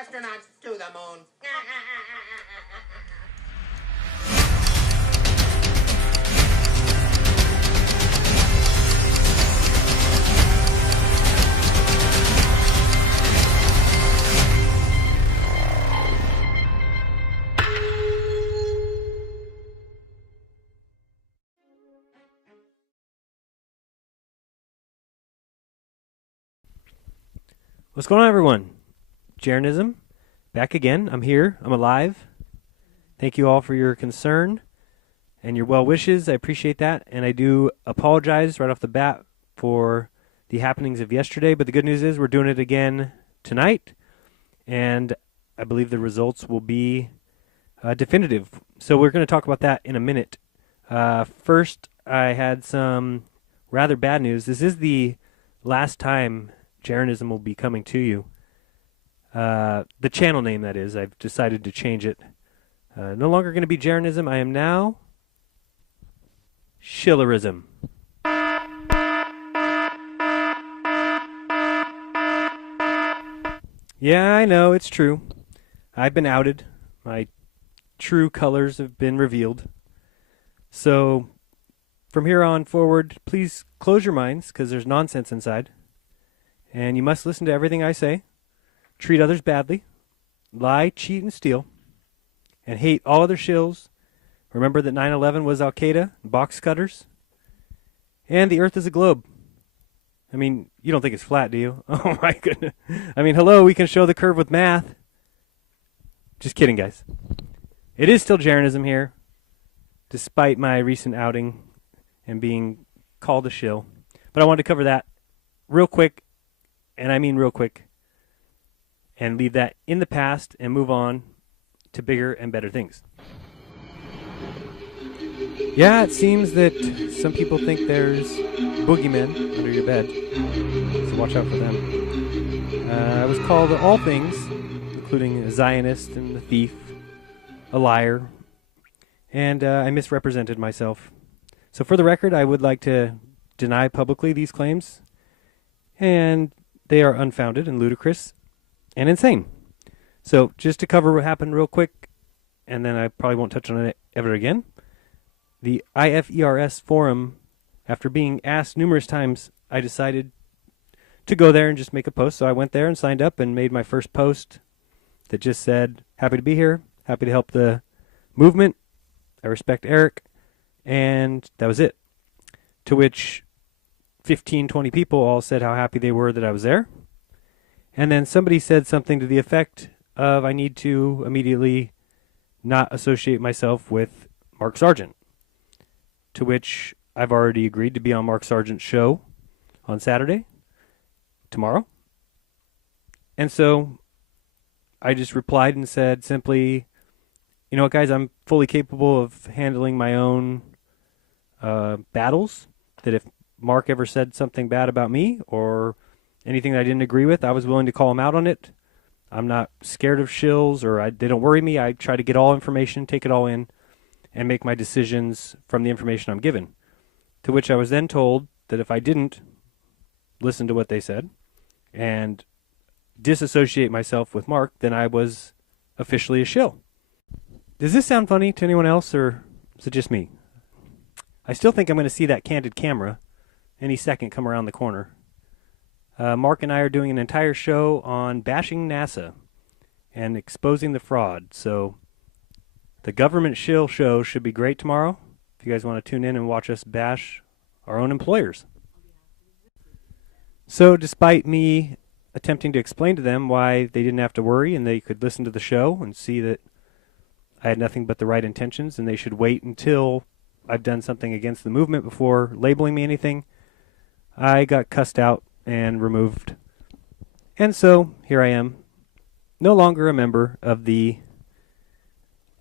astronauts to the moon. What's going on, everyone? Jeranism, back again. I'm here. I'm alive. Thank you all for your concern and your well wishes. I appreciate that. And I do apologize right off the bat for the happenings of yesterday. But the good news is we're doing it again tonight. And I believe the results will be definitive. So we're going to talk about that in a minute. First, I had some rather bad news. This is the last time Jeranism will be coming to you. The channel name, that is. I've decided to change it. No longer going to be Jeranism. I am now Schillerism. Yeah, I know, it's true. I've been outed. My true colors have been revealed. So, from here on forward, please close your minds, because there's nonsense inside. And you must listen to everything I say, treat others badly, lie, cheat, and steal, and hate all other shills. Remember that 9/11 was Al-Qaeda, box cutters, and the earth is a globe. I mean, you don't think it's flat, do you? Oh my goodness. I mean, hello, we can show the curve with math. Just kidding, guys. It is still Jeranism here, despite my recent outing and being called a shill. But I wanted to cover that real quick. And I mean real quick, and leave that in the past and move on to bigger and better things. Yeah, it seems that some people think there's boogeymen under your bed, so watch out for them. I was called all things, including a Zionist and a thief, a liar, and I misrepresented myself. So for the record, I would like to deny publicly these claims, and they are unfounded and ludicrous and insane. So just to cover what happened real quick, and then I probably won't touch on it ever again. The IFERS forum, after being asked numerous times, I decided to go there and just make a post. So I went there and signed up and made my first post that just said, happy to be here, happy to help the movement, I respect Eric, and that was it. To which 15, 20 people all said how happy they were that I was there. And then somebody said something to the effect of, I need to immediately not associate myself with Mark Sargent. To which I've already agreed to be on Mark Sargent's show on Saturday, tomorrow. And so I just replied and said simply, you know what, guys, I'm fully capable of handling my own battles. That if Mark ever said something bad about me or anything that I didn't agree with, I was willing to call him out on it. I'm not scared of shills, or they don't worry me. I try to get all information, take it all in, and make my decisions from the information I'm given. To which I was then told that if I didn't listen to what they said and disassociate myself with Mark, then I was officially a shill. Does this sound funny to anyone else, or is it just me? I still think I'm going to see that candid camera any second come around the corner. Mark and I are doing an entire show on bashing NASA and exposing the fraud. So the government shill show should be great tomorrow. If you guys want to tune in and watch us bash our own employers. So despite me attempting to explain to them why they didn't have to worry and they could listen to the show and see that I had nothing but the right intentions and they should wait until I've done something against the movement before labeling me anything, I got cussed out and removed. And so here I am, no longer a member of the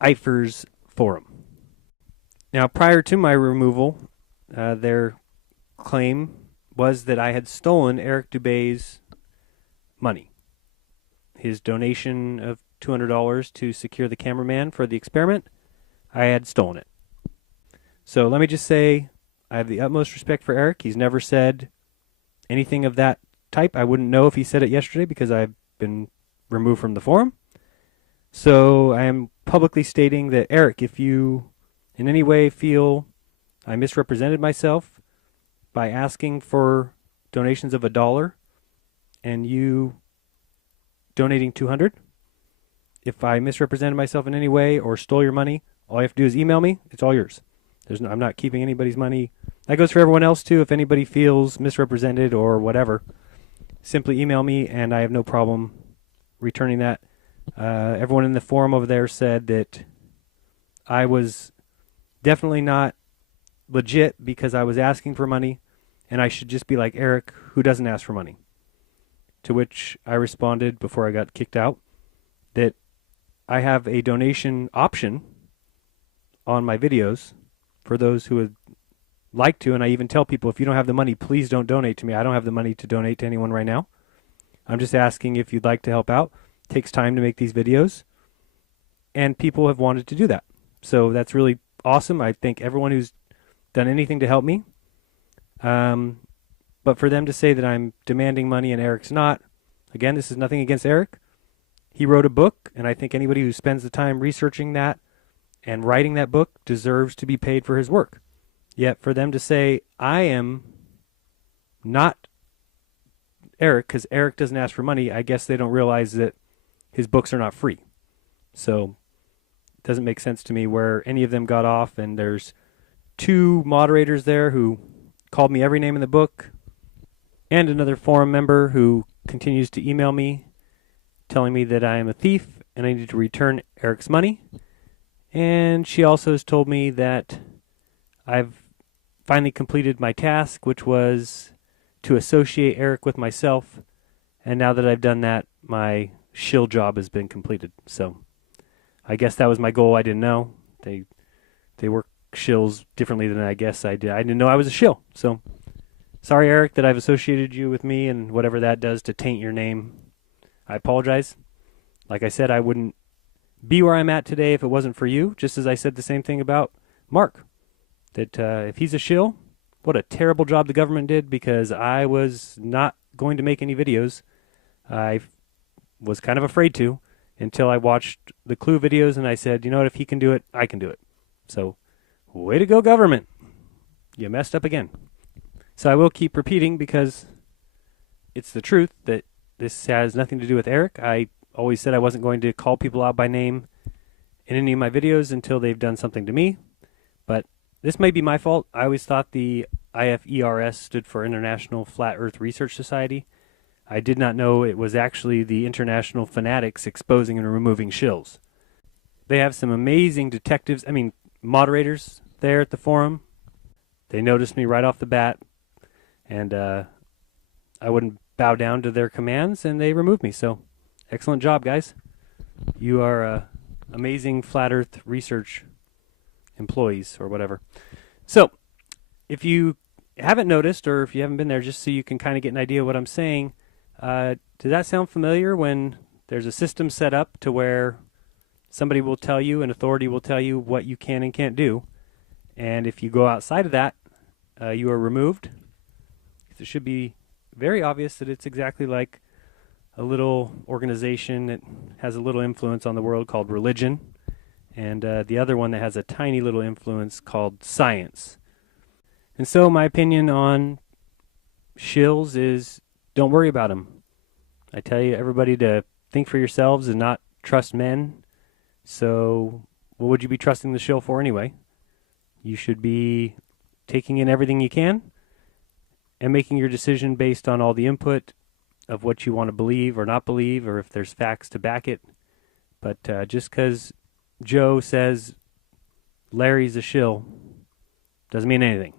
IFERS forum. Now, prior to my removal, their claim was that I had stolen Eric Dubé's money. His donation of $200 to secure the cameraman for the experiment, I had stolen it. So let me just say, I have the utmost respect for Eric. He's never said anything of that type. I wouldn't know if he said it yesterday because I've been removed from the forum. So I am publicly stating that, Eric, if you in any way feel I misrepresented myself by asking for donations of $1 and you donating 200, if I misrepresented myself in any way or stole your money, all you have to do is email me. It's all yours. I'm not keeping anybody's money. That goes for everyone else too. If anybody feels misrepresented or whatever, simply email me and I have no problem returning that. Everyone in the forum over there said that I was definitely not legit because I was asking for money and I should just be like Eric, who doesn't ask for money. To which I responded before I got kicked out that I have a donation option on my videos for those who would like to, and I even tell people, if you don't have the money, please don't donate to me. I don't have the money to donate to anyone right now. I'm just asking if you'd like to help out. It takes time to make these videos, and people have wanted to do that. So that's really awesome. I thank everyone who's done anything to help me. But for them to say that I'm demanding money and Eric's not, again, this is nothing against Eric. He wrote a book, and I think anybody who spends the time researching that and writing that book deserves to be paid for his work. Yet for them to say I am not Eric because Eric doesn't ask for money, I guess they don't realize that his books are not free. So it doesn't make sense to me where any of them got off, and there's 2 moderators there who called me every name in the book, and another forum member who continues to email me telling me that I am a thief and I need to return Eric's money. And she also has told me that I've finally completed my task, which was to associate Eric with myself. And now that I've done that, my shill job has been completed. So I guess that was my goal. I didn't know. They work shills differently than I guess I did. I didn't know I was a shill. So sorry, Eric, that I've associated you with me and whatever that does to taint your name. I apologize. Like I said, I wouldn't be where I'm at today if it wasn't for you, just as I said the same thing about Mark. That if he's a shill, what a terrible job the government did, because I was not going to make any videos. I was kind of afraid to until I watched the Clue videos and I said, you know what, if he can do it, I can do it. So, way to go, government. You messed up again. So I will keep repeating because it's the truth that this has nothing to do with Eric. I always said I wasn't going to call people out by name in any of my videos until they've done something to me. But this may be my fault. I always thought the IFERS stood for International Flat Earth Research Society. I did not know it was actually the International Fanatics Exposing and Removing Shills. They have some amazing moderators there at the forum. They noticed me right off the bat, and I wouldn't bow down to their commands, and they removed me. So excellent job, guys. You are amazing flat earth research employees or whatever. So if you haven't noticed, or if you haven't been there, just so you can kind of get an idea of what I'm saying, does that sound familiar when there's a system set up to where somebody will tell you, an authority will tell you what you can and can't do, and if you go outside of that, you are removed? It should be very obvious that it's exactly like a little organization that has a little influence on the world called religion, and the other one that has a tiny little influence called science. And so my opinion on shills is don't worry about them. I tell you, everybody, to think for yourselves and not trust men. So what would you be trusting the shill for anyway? You should be taking in everything you can and making your decision based on all the input of what you want to believe or not believe, or if there's facts to back it. But just because Joe says Larry's a shill doesn't mean anything.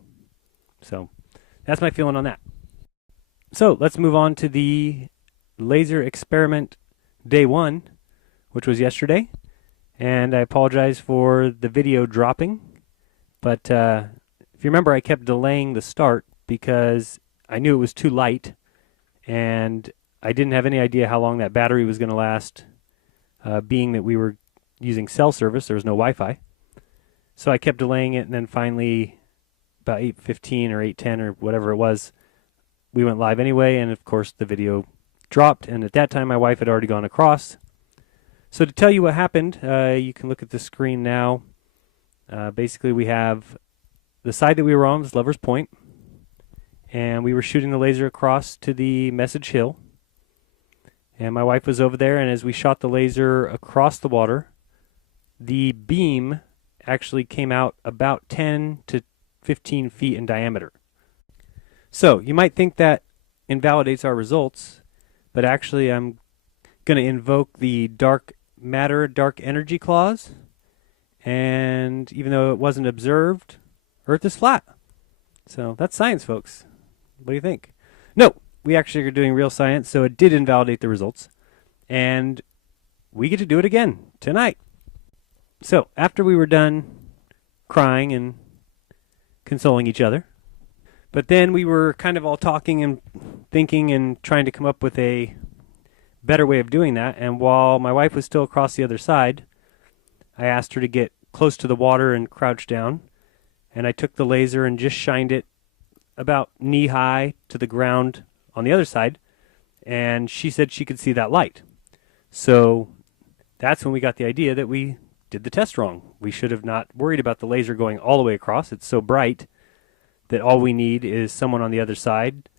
So that's my feeling on that. So let's move on to the laser experiment day 1, which was yesterday. And I apologize for the video dropping. But if you remember, I kept delaying the start because I knew it was too light, and I didn't have any idea how long that battery was going to last, being that we were using cell service. There was no Wi-Fi. So I kept delaying it, and then finally, about 8:15 or 8:10 or whatever it was, we went live anyway, and of course the video dropped, and at that time my wife had already gone across. So to tell you what happened, you can look at the screen now. Basically, we have the side that we were on was Lover's Point, and we were shooting the laser across to the Message Hill. And my wife was over there, and as we shot the laser across the water, the beam actually came out about 10 to 15 feet in diameter. So you might think that invalidates our results, but actually I'm going to invoke the dark matter, dark energy clause, and even though it wasn't observed, Earth is flat. So that's science, folks. What do you think? No, we actually are doing real science, so it did invalidate the results, and we get to do it again tonight. So after we were done crying and consoling each other, but then we were kind of all talking and thinking and trying to come up with a better way of doing that. And while my wife was still across the other side, I asked her to get close to the water and crouch down. And I took the laser and just shined it about knee-high to the ground on the other side. And she said she could see that light. So that's when we got the idea that we did the test wrong. We should have not worried about the laser going all the way across. It's so bright that all we need is someone on the other side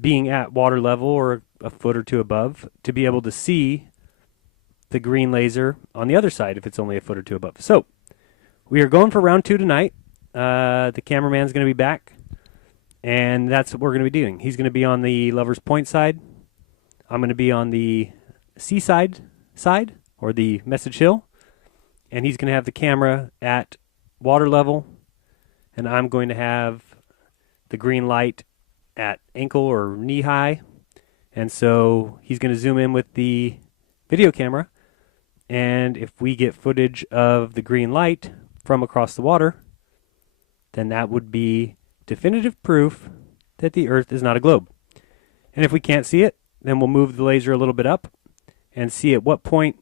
being at water level or a foot or two above to be able to see the green laser on the other side if it's only a foot or two above. So we are going for round 2 tonight. The cameraman's going to be back, and that's what we're going to be doing. He's going to be on the Lover's Point side. I'm going to be on the seaside side, or the Message Hill, and he's going to have the camera at water level, and I'm going to have the green light at ankle or knee high. And so he's going to zoom in with the video camera, and if we get footage of the green light from across the water, then that would be definitive proof that the Earth is not a globe. And if we can't see it, then we'll move the laser a little bit up and see at what point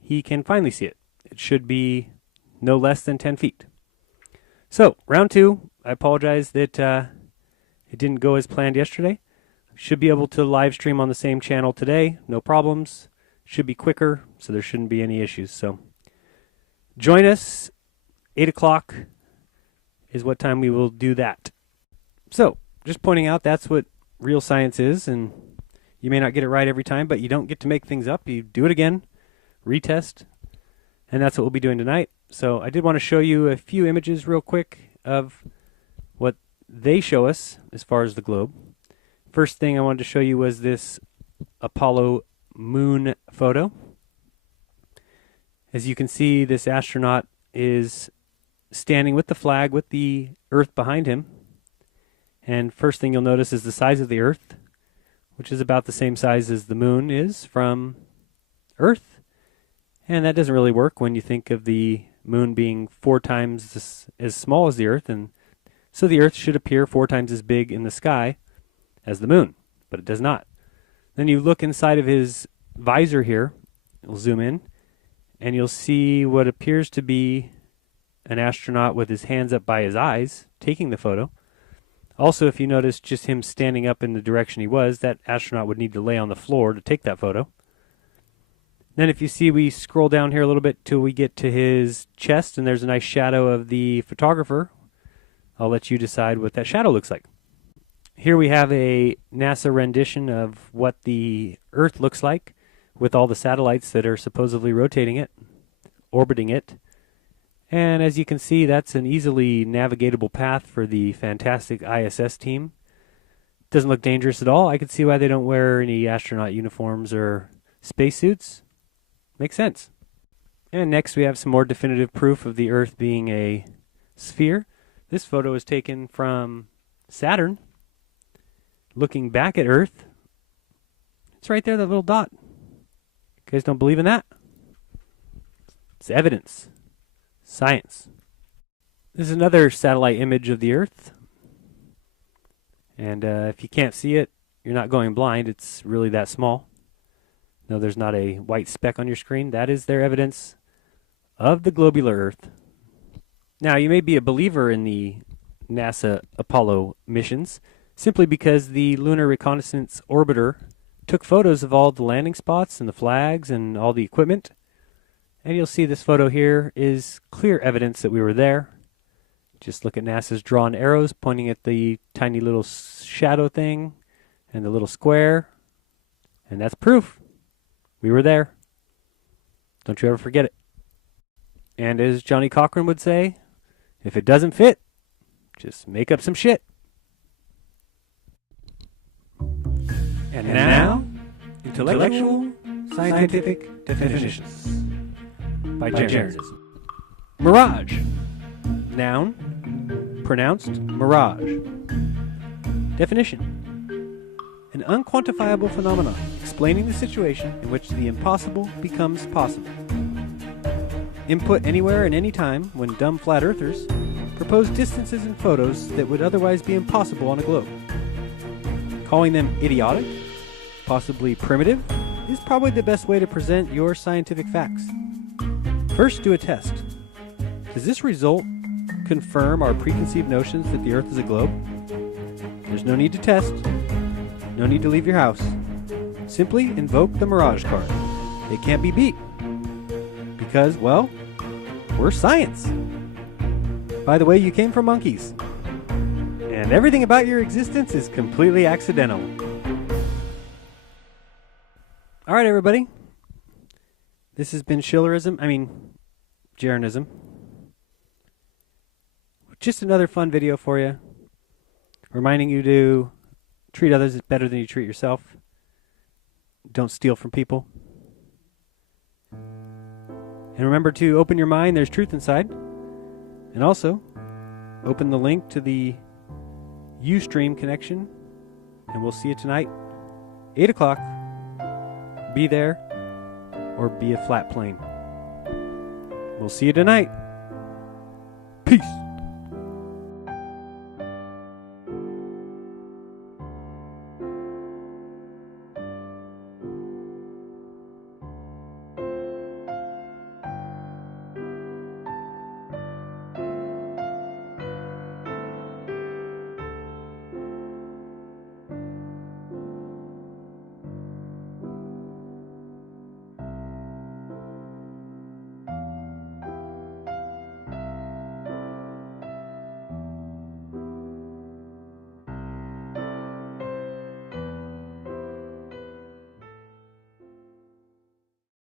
he can finally see it. It should be no less than 10 feet. So, round 2, I apologize that it didn't go as planned yesterday. Should be able to live stream on the same channel today, no problems. Should be quicker, so there shouldn't be any issues. So, join us. 8 o'clock is what time we will do that. So, just pointing out that's what real science is, and you may not get it right every time, but you don't get to make things up. You do it again, retest, and that's what we'll be doing tonight. So I did want to show you a few images real quick of what they show us as far as the globe. First thing I wanted to show you was this Apollo moon photo. As you can see, this astronaut is standing with the flag with the Earth behind him. And first thing you'll notice is the size of the Earth, which is about the same size as the moon is from Earth. And that doesn't really work when you think of the moon being 4 times as small as the Earth, and so the Earth should appear 4 times as big in the sky as the moon, but it does not. Then you look inside of his visor here, we'll zoom in, and you'll see what appears to be an astronaut with his hands up by his eyes taking the photo. Also, if you notice just him standing up in the direction he was, that astronaut would need to lay on the floor to take that photo. Then if you see, we scroll down here a little bit till we get to his chest, and there's a nice shadow of the photographer. I'll let you decide what that shadow looks like. Here we have a NASA rendition of what the Earth looks like with all the satellites that are supposedly rotating it, orbiting it. And as you can see, that's an easily navigatable path for the fantastic ISS team. Doesn't look dangerous at all. I can see why they don't wear any astronaut uniforms or spacesuits. Makes sense. And next we have some more definitive proof of the Earth being a sphere. This photo is taken from Saturn, looking back at Earth. It's right there, that little dot. You guys don't believe in that? It's evidence. Science. This is another satellite image of the Earth. And if you can't see it, you're not going blind. It's really that small. No, there's not a white speck on your screen. That is their evidence of the globular Earth. Now, you may be a believer in the NASA Apollo missions simply because the Lunar Reconnaissance Orbiter took photos of all the landing spots and the flags and all the equipment. And you'll see this photo here is clear evidence that we were there. Just look at NASA's drawn arrows pointing at the tiny little shadow thing and the little square. And that's proof. We were there. Don't you ever forget it. And as Johnny Cochran would say, if it doesn't fit, just make up some shit. And now, intellectual scientific definitions by jeranism. Mirage. Noun, pronounced mirage. Definition. An unquantifiable phenomenon explaining the situation in which the impossible becomes possible. Input anywhere and any time when dumb flat earthers propose distances in photos that would otherwise be impossible on a globe. Calling them idiotic, possibly primitive, is probably the best way to present your scientific facts. First, do a test. Does this result confirm our preconceived notions that the Earth is a globe? There's no need to test. No need to leave your house. Simply invoke the Mirage card. It can't be beat. Because, well, we're science. By the way, you came from monkeys. And everything about your existence is completely accidental. All right, everybody. This has been jeranism. Just another fun video for you. Reminding you to treat others better than you treat yourself. Don't steal from people. And remember to open your mind, there's truth inside. And also, open the link to the Ustream connection. And we'll see you tonight, 8 o'clock. Be there, or be a flat plane. We'll see you tonight. Peace.